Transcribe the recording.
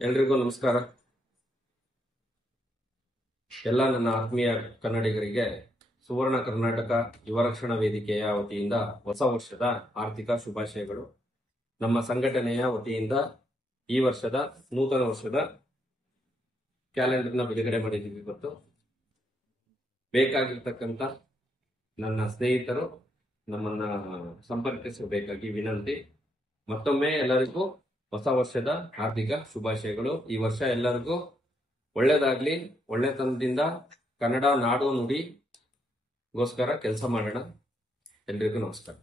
ಎಲ್ರಿಗೂ ನಮಸ್ಕಾರ. ಎಲ್ಲ ನನ್ನ ಆತ್ಮೀಯ ಕನ್ನಡಿಗರಿಗೆ ಸುವರ್ಣ ಕರ್ನಾಟಕ ಯುವ ರಕ್ಷಣಾ ವೇದಿಕೆಯ ವತಿಯಿಂದ ಹೊಸ ವರ್ಷದ ಆರ್ಥಿಕ ಶುಭಾಶಯಗಳು. ನಮ್ಮ ಸಂಘಟನೆಯ ವತಿಯಿಂದ ಈ ವರ್ಷದ ನೂತನ ವರ್ಷದ ಕ್ಯಾಲೆಂಡರ್ನ ಬಿಡುಗಡೆ ಮಾಡಿದ್ದೀವಿ. ಇವತ್ತು ಬೇಕಾಗಿರ್ತಕ್ಕಂಥ ನನ್ನ ಸ್ನೇಹಿತರು ನಮ್ಮನ್ನ ಸಂಪರ್ಕಿಸಬೇಕಾಗಿ ವಿನಂತಿ. ಮತ್ತೊಮ್ಮೆ ಎಲ್ಲರಿಗೂ ಹೊಸ ವರ್ಷದ ಆರ್ಥಿಕ ಶುಭಾಶಯಗಳು. ಈ ವರ್ಷ ಎಲ್ಲರಿಗೂ ಒಳ್ಳೇದಾಗ್ಲಿ. ಒಳ್ಳೆತನದಿಂದ ಕನ್ನಡ ನಾಡು ನುಡಿಗೋಸ್ಕರ ಕೆಲಸ ಮಾಡೋಣ. ಎಲ್ರಿಗೂ ನಮಸ್ಕಾರ.